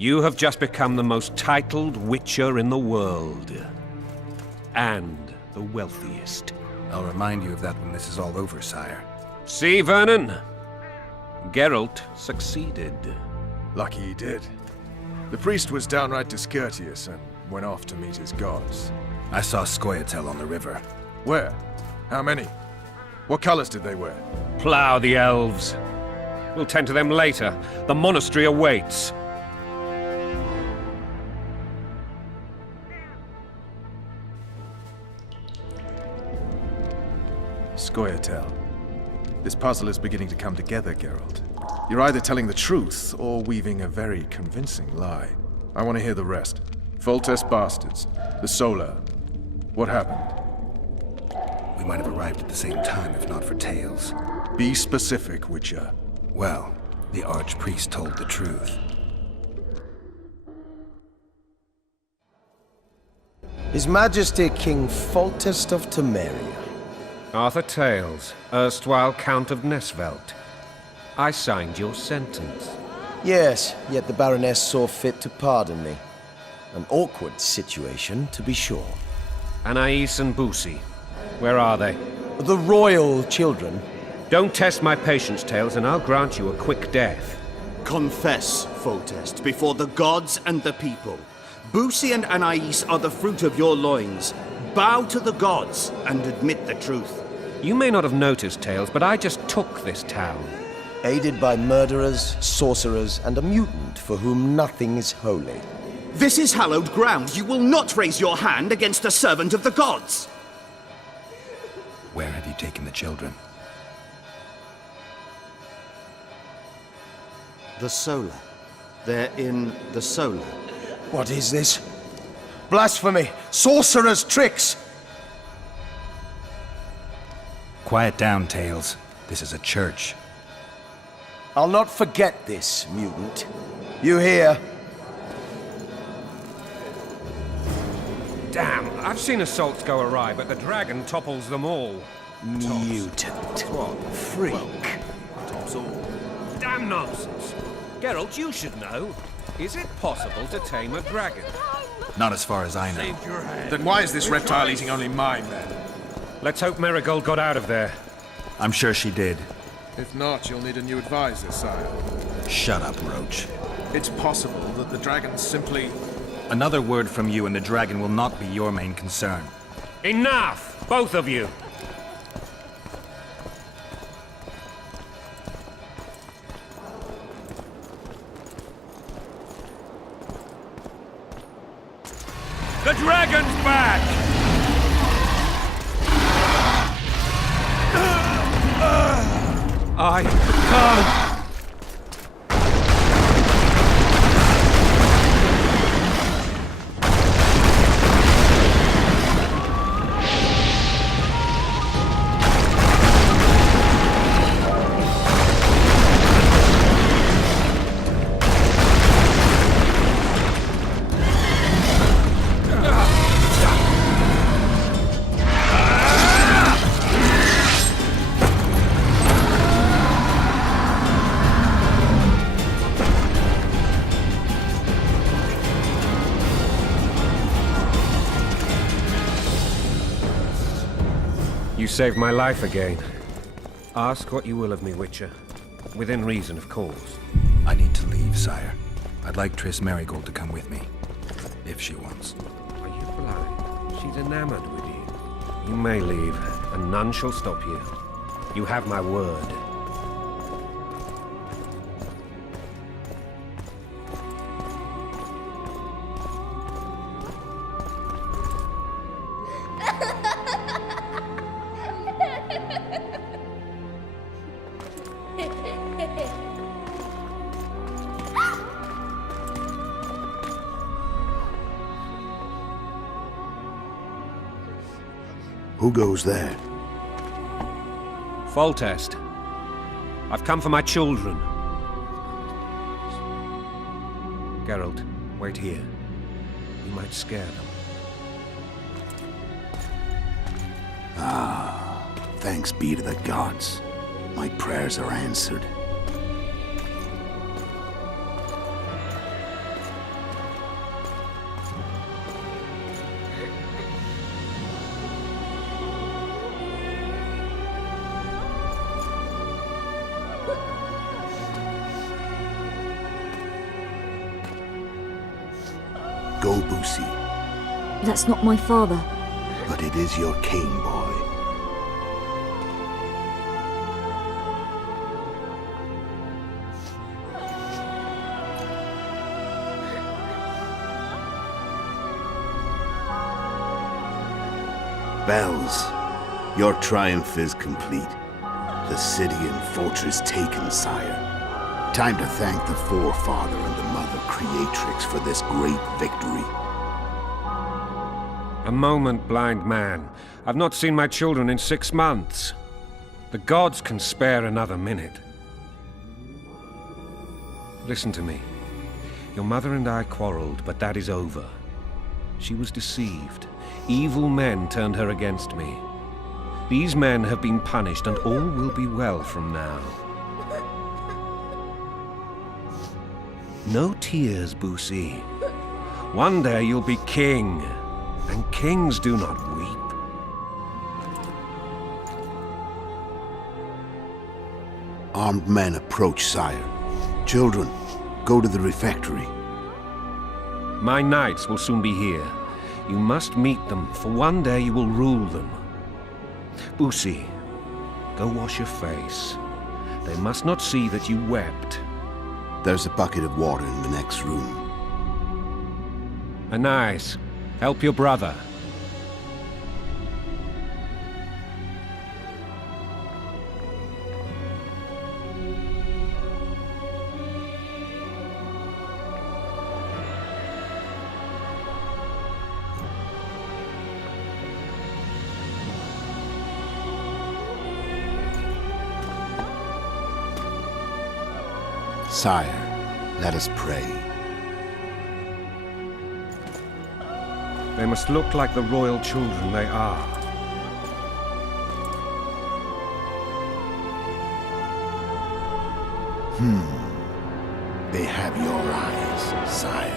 You have just become the most titled Witcher in the world. And the wealthiest. I'll remind you of that when this is all over, sire. See, Vernon? Geralt succeeded. Lucky he did. The priest was downright discourteous and went off to meet his gods. I saw Scoia'tael on the river. Where? How many? What colors did they wear? Plough the elves. We'll tend to them later. The monastery awaits. Scoia'tael. This puzzle is beginning to come together, Geralt. You're either telling the truth or weaving a very convincing lie. I want to hear the rest. Foltest bastards. The Solar. What happened? We might have arrived at the same time if not for Tails. Be specific, Witcher. Well, the Archpriest told the truth. His Majesty King Foltest of Temeria. Arthur Tales, erstwhile Count of Nesvelt. I signed your sentence. Yes, yet the Baroness saw fit to pardon me. An awkward situation, to be sure. Anais and Boosie, where are they? The royal children. Don't test my patience, Tales, and I'll grant you a quick death. Confess, Foltest, before the gods and the people. Boosie and Anais are the fruit of your loins. Bow to the gods and admit the truth. You may not have noticed, Tales, but I just took this town. Aided by murderers, sorcerers, and a mutant for whom nothing is holy. This is hallowed ground. You will not raise your hand against a servant of the gods. Where have you taken the children? The Solar. They're in the Solar. What is this? Blasphemy! Sorcerer's tricks! Quiet down, Tails. This is a church. I'll not forget this, mutant. You hear? Damn, I've seen assaults go awry, but the dragon topples them all. Mutant. What? Freak. Tops all. Damn nonsense. Geralt, you should know. Is it possible to tame a dragon? Not as far as I know. Then why is this reptile eating only my men? Let's hope Marigold got out of there. I'm sure she did. If not, you'll need a new advisor, sire. Shut up, Roach. It's possible that the dragon simply... Another word from you and the dragon will not be your main concern. Enough! Both of you! The dragon's back! I can't... You saved my life again. Ask what you will of me, Witcher. Within reason, of course. I need to leave, sire. I'd like Triss Marigold to come with me. If she wants. Are you blind? She's enamored with you. You may leave, and none shall stop you. You have my word. Who goes there? Foltest. I've come for my children. Geralt, wait here. You might scare them. Thanks be to the gods. My prayers are answered. Go, Boosie. That's not my father. But it is your king, boy. Bells, your triumph is complete. The city and fortress taken, sire. Time to thank the forefather and the mother creatrix for this great victory. A moment, blind man. I've not seen my children in 6 months. The gods can spare another minute. Listen to me. Your mother and I quarreled, but that is over. She was deceived. Evil men turned her against me. These men have been punished, and all will be well from now. No tears, Boosie. One day you'll be king, and kings do not weep. Armed men approach, sire. Children, go to the refectory. My knights will soon be here. You must meet them, for one day you will rule them. Boosie, go wash your face. They must not see that you wept. There's a bucket of water in the next room. Anais, help your brother. Sire, let us pray. They must look like the royal children they are. They have your eyes, sire.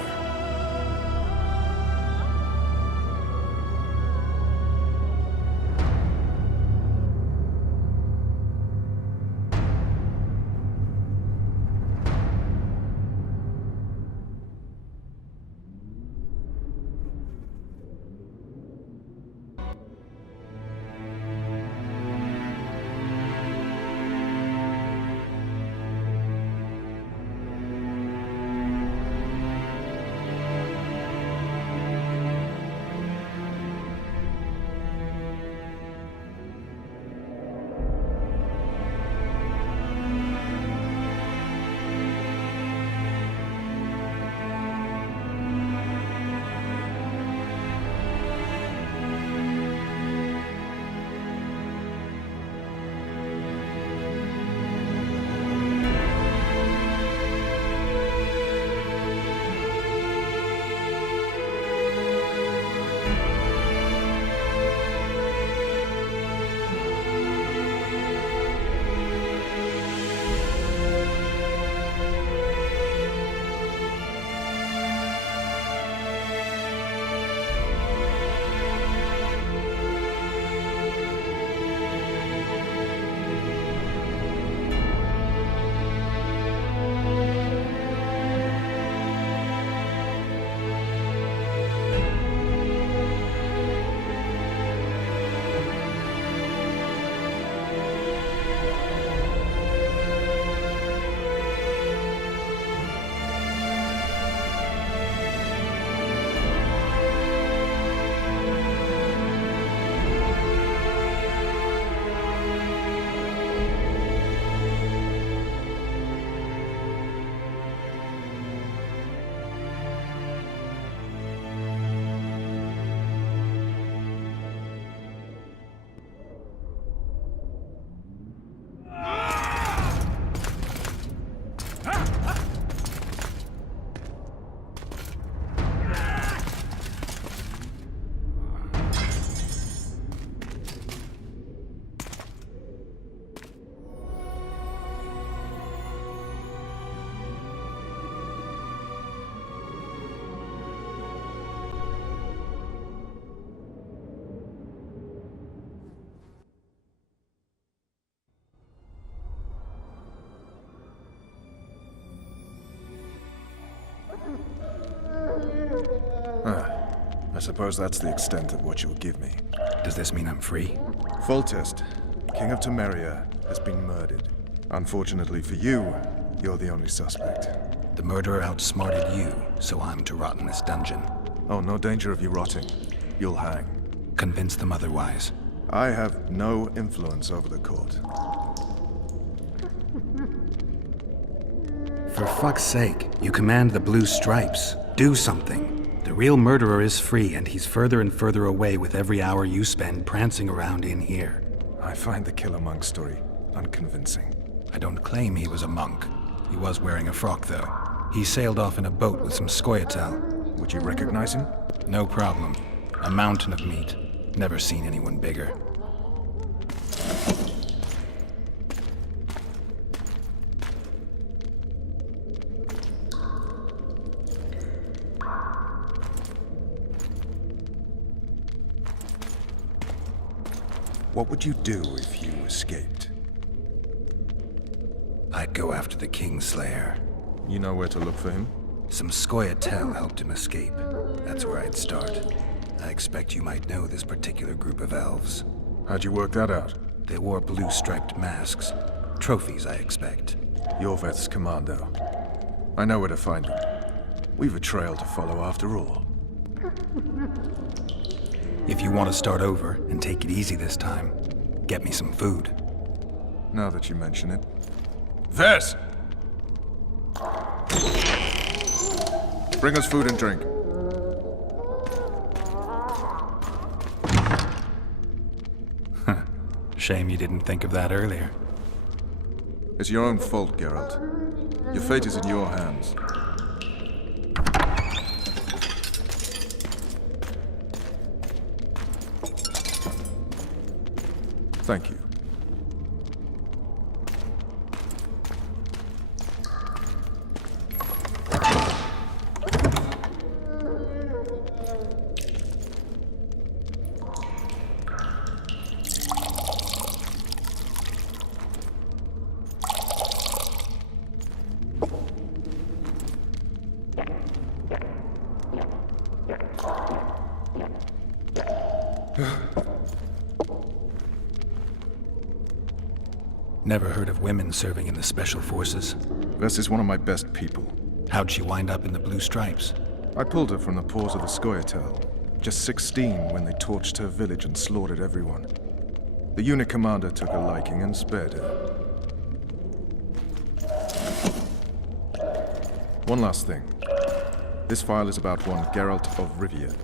suppose that's the extent of what you'll give me. Does this mean I'm free? Foltest, King of Temeria, has been murdered. Unfortunately for you, you're the only suspect. The murderer outsmarted you, so I'm to rot in this dungeon. Oh, no danger of you rotting. You'll hang. Convince them otherwise. I have no influence over the court. For fuck's sake, you command the blue stripes. Do something. The real murderer is free, and he's further and further away with every hour you spend prancing around in here. I find the Killer Monk story unconvincing. I don't claim he was a monk. He was wearing a frock, though. He sailed off in a boat with some Scoia'tael. Would you recognize him? No problem. A mountain of meat. Never seen anyone bigger. What would you do if you escaped? I'd go after the Kingslayer. You know where to look for him? Some Scoia'tael helped him escape. That's where I'd start. I expect you might know this particular group of elves. How'd you work that out? They wore blue-striped masks. Trophies, I expect. Yorveth's commando. I know where to find them. We've a trail to follow after all. If you want to start over and take it easy this time, get me some food. Now that you mention it. Ves! Bring us food and drink. Shame you didn't think of that earlier. It's your own fault, Geralt. Your fate is in your hands. Thank you. Never heard of women serving in the Special Forces. Ves is one of my best people. How'd she wind up in the Blue Stripes? I pulled her from the paws of the Scoia'tael. Just 16 when they torched her village and slaughtered everyone. The unit commander took a liking and spared her. One last thing. This file is about one Geralt of Rivia.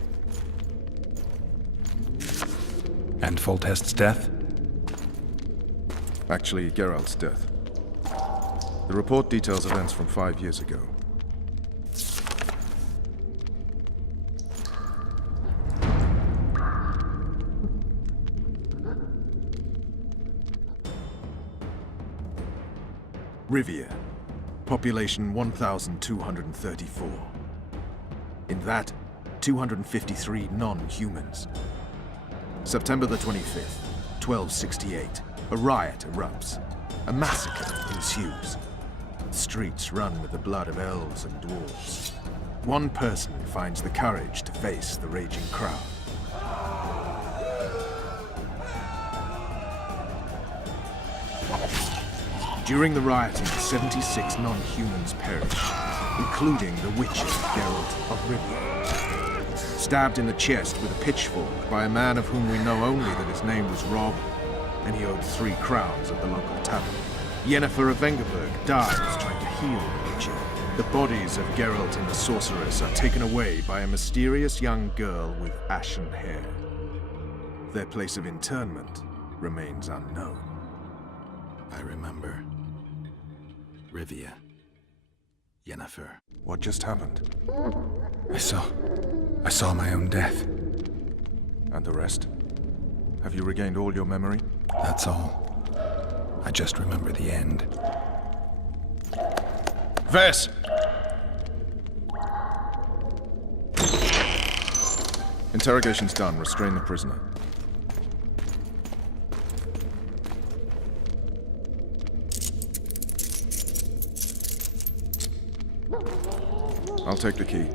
And Foltest's death? Actually, Geralt's death. The report details events from 5 years ago. Rivia. Population 1,234. In that, 253 non-humans. September the 25th, 1268. A riot erupts. A massacre ensues. The streets run with the blood of elves and dwarves. One person finds the courage to face the raging crowd. During the rioting, 76 non-humans perish, including the witcher Geralt of Rivia. Stabbed in the chest with a pitchfork by a man of whom we know only that his name was Rob, and he owed 3 crowns at the local tavern. Yennefer of Vengerberg dies trying to heal the witcher. The bodies of Geralt and the sorceress are taken away by a mysterious young girl with ashen hair. Their place of internment remains unknown. I remember. Rivia. Yennefer. What just happened? I saw my own death. And the rest? Have you regained all your memory? That's all. I just remember the end. Ves! Interrogation's done. Restrain the prisoner. I'll take the key.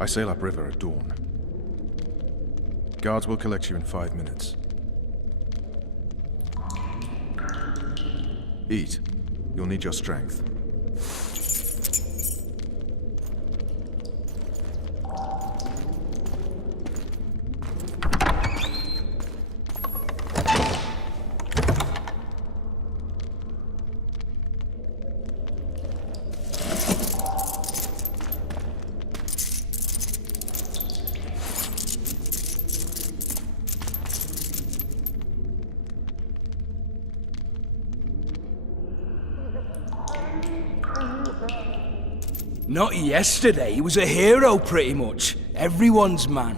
I sail upriver at dawn. Guards will collect you in 5 minutes. Eat. You'll need your strength. Not yesterday, he was a hero pretty much. Everyone's man.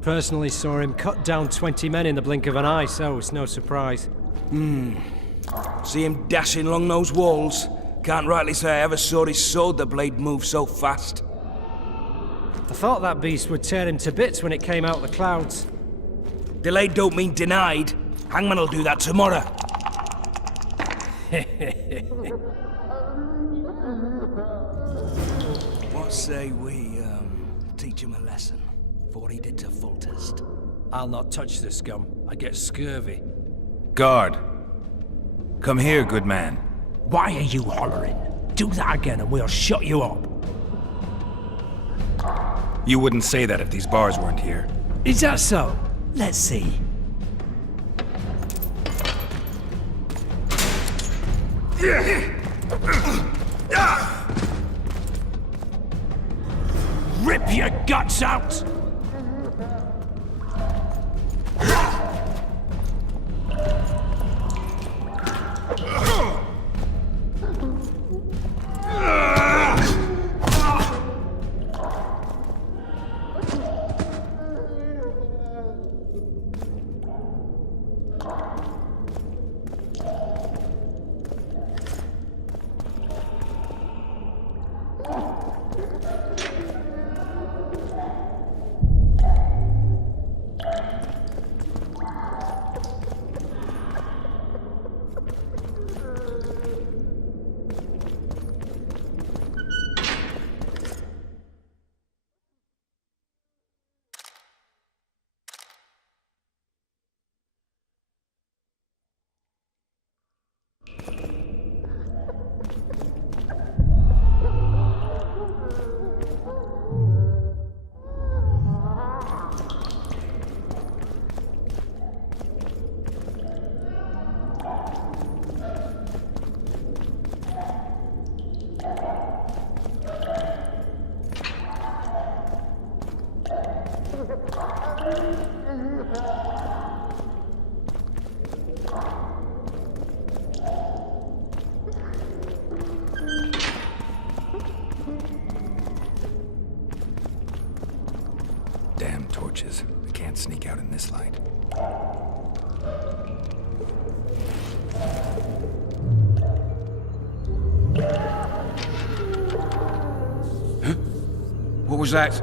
Personally saw him cut down 20 men in the blink of an eye, so it's no surprise. See him dashing along those walls. Can't rightly say I ever saw his sword the blade move so fast. I thought that beast would tear him to bits when it came out of the clouds. Delayed don't mean denied. Hangman'll do that tomorrow. What say we, teach him a lesson? For what he did to Foltest. I'll not touch the scum. I get scurvy. Guard. Come here, good man. Why are you hollering? Do that again and we'll shut you up. You wouldn't say that if these bars weren't here. Is that so? Let's see. Rip your guts out! Damn torches. I can't sneak out in this light. What was that?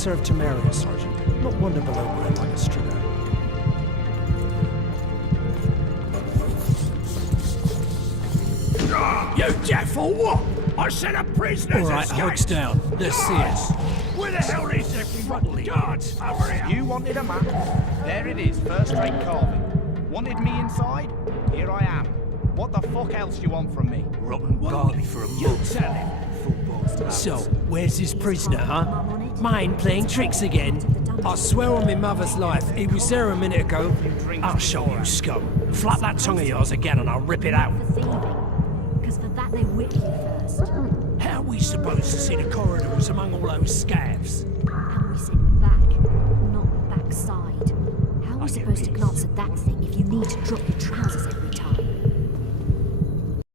served to Mario, Sergeant. Not one to below ground like a stringer. You deaf or what? I said a prisoner's All right, hugs down. Let's see it. Where the hell is everybody? Guards, over here! You wanted a map? There it is, first-rate carving. Wanted me inside? Here I am. What the fuck else do you want from me? Rotten barley for a month. Tell him. So, where's his prisoner, huh? Mine playing tricks again? I swear on my mother's life, he was there a minute ago. I'll show you, scum. Flap that tongue of yours again and I'll rip it out. Because for that they whip you first. How are we supposed to see the corridors among all those scavs? And we sit back, not backside. How are we supposed to glance at that thing if you need to drop your trousers